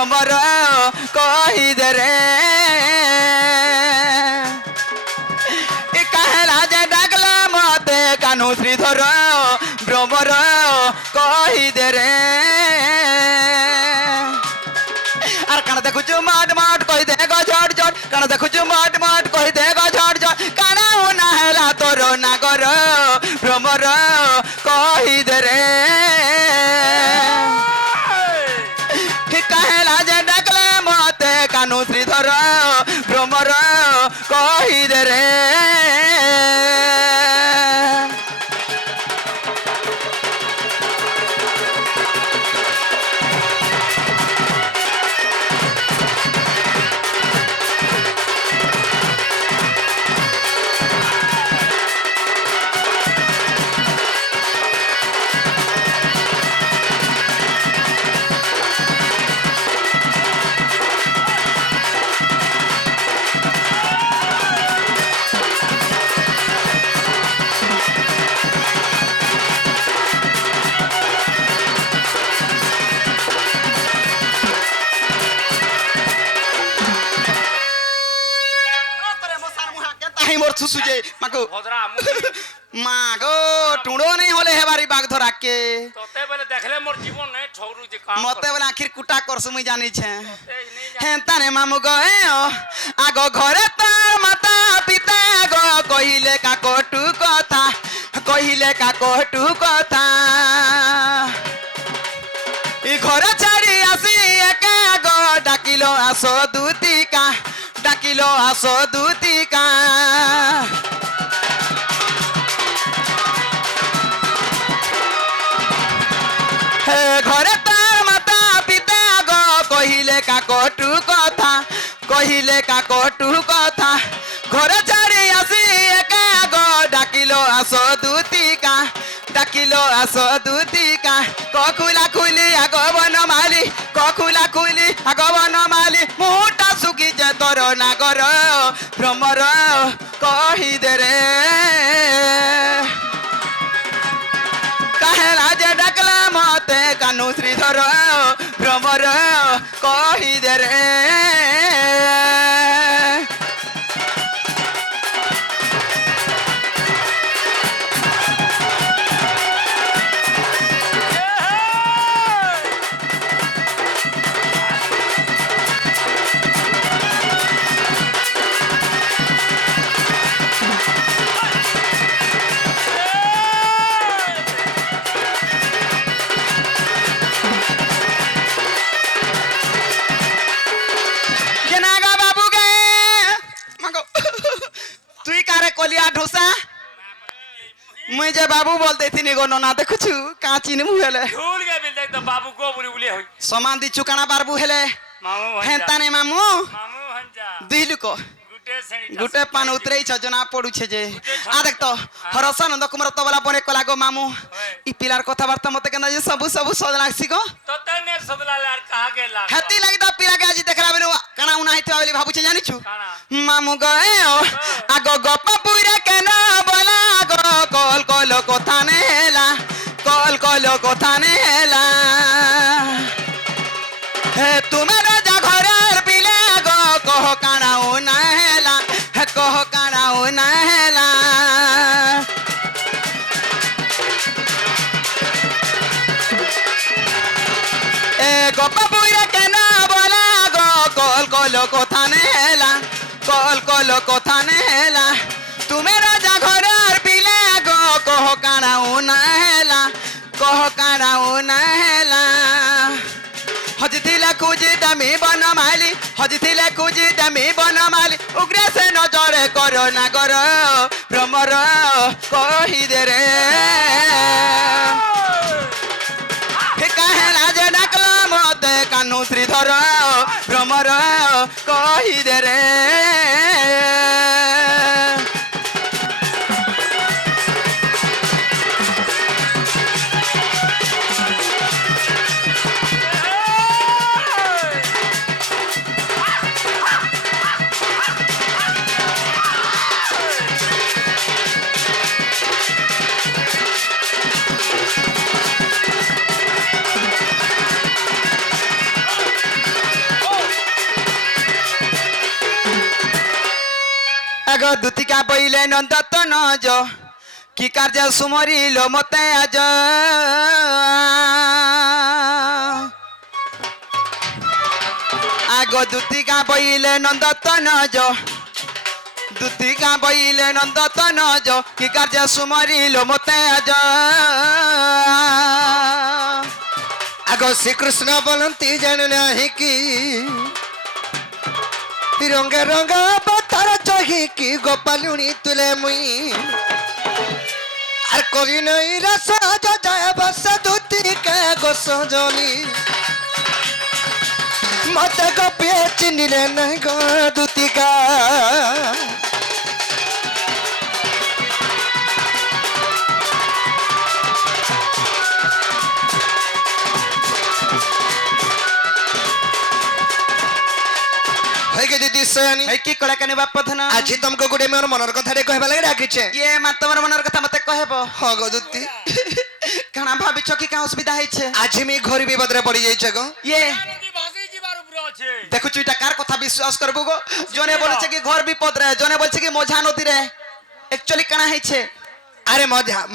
ভ্রমর কহিদে রে কাহেলা যে ডাকলে মতে কানু শ্রীধর ভ্রমর কহিদে রে আর কানা দেখুছু মাঠ মাঠ কই দে গো ঝট ঝট কানা দেখুছু মাঠ মাঠ কই দে গো ঝট ঝট কানা না হেলা তোর নাগর ভ্রমর কহিদে রে কাহেলা যে ডাকলে মতে কানু শ্রীধর ভ্রমর কহিদে রে মোর সুসুজে মাগো মাগো টুড়ো নেই হলে হেবারি বাঘ ধরাকে তোতে বলে দেখলে মোর জীবন নেই ঠৌরু যে কাম মতে বলে আখির কুটা করছ মুই জানিছে হেন তানে মামু গো আগো ঘরে তার মাতা পিতা গো কহিলে কাকটু কথা কহিলে কাকটু কথা ই ঘরে ছাড়ি আসি একা গো ডাকিল আসো দুতিকা ডাকিল আসো দুতিকা হে ঘরে তার মাতা পিতা গো কহিলে কাকটু কথা কহিলে কাকটু কথা ঘরে ছাড়ি আসি একা গো ডাকিল আসো দুতিকা ডাকিল আসো দুতিকা কখুলা খুলি আগ বনমালি কখুলা খুলি আগ বনমালি মুহূর্ত শুকিছে তোর নাগর ভ্রমর কহিদে রে কাহেলা যে ডাকলা মতে কানু শ্রীধর ভ্রমর কহিদে রে मुझे जे बाबू बोलते थी निगो नना देखुछु काची नि मुहेले झूल के बिल देख तो बाबू को बुली बुली होई समान दी चुकाना बारबू हेले मामू हेंताने मामू मामू हंजा दिलुको गुटे पान उतरे छ जना पडु छे जे आ देख तो हरसा नंद कुमार तबला बने कला गो मामू ई पिलार कथा वार्ता मते केना जे सब सद लागसी गो तो तने सदला लार कहा के ला हेती लगी ता पिला के आज देखला बेलु काना उना हित वाली भाबु छे जानि छु मामू गए आगो गप पुरे केना बोला गो कल कल कथा नेला कल कल कथा नेला हे तुम्हारा राजा घरर पिला गो कह काना उना हेला हे कह काना उना हेला ए गप पुरे केना बोला गो कल कल कथा नेला कल कल कथा नेला तुम्हें राजा घरर पिला गो कह काना उना हेला कह काना उना हेला हजिथिले खुजी दमी बनमाली हजिथिले खुजी दमी बनमाली उग्रे से नजर करो ना करो भ्रमर कहिदे रे काहेला जे डाकला मते कानू श्रीधर भ्रमर कहिदे रे দুতিকা বইলে নন্দতন যো কি কার্য সুমরিল মতে আজ আগ দুতিকা বইলে নন্দতন যো দুতিকা বইলে নন্দতন যো কি কার্য সুমরিল মতে আজ আগ শ্রীকৃষ্ণ বলন্তি জানে নাহি কি রঙ্গে রঙ্গা পাতার চহি কি গোপালুনি তুলে মুই আর করি নাই রস যায় বস দুতি কে গোস জলি মতে গোপে চিনিলে নাই গো দুতিকা দিদি সয়ানি এই কি কলা কানে বাপ প্রধান আজি তোমাকে গোটে মোর মনের কথা রে কহবা লাগি ডাকিছে ইয়ে মা তোমার মনের কথা মতে কহেব হ গো দুতি কাଣା ভাবিছ কি কা অসুবিধা হইছে আজি মি ঘরি বিপদরে পড়ি যাইছে গো ইয়ে নদী ভাসি যাবার উপরে আছে দেখুছ এটা কার কথা বিশ্বাস করবো গো জনে বলেছে কি ঘর বিপদ রে জনে বলছে কি মঝা নদী রে একচুয়ালি কানা হইছে আরে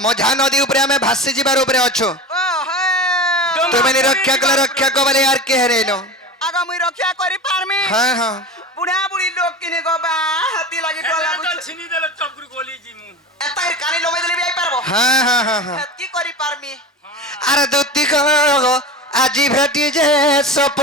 মঝা নদী উপরে আমি ভাসি যাবার উপরে অছো ও হ্যাঁ তুমি রক্ষা কলে রক্ষা কবলে আর কে হেরেনো আগা মুই রক্ষা করি পারমি হ্যাঁ হ্যাঁ বুড়া বুড়ি লোক কিনে গো বা হাতি লাগি টলা তো ছিনি দিলে চকরি গলি জিমু এতাই কানি লবাই দিলে আই পারবো হ্যাঁ হ্যাঁ হ্যাঁ হ্যাঁ কি করি পারমি আরে দুতি গো আজি ভেটি যে সপ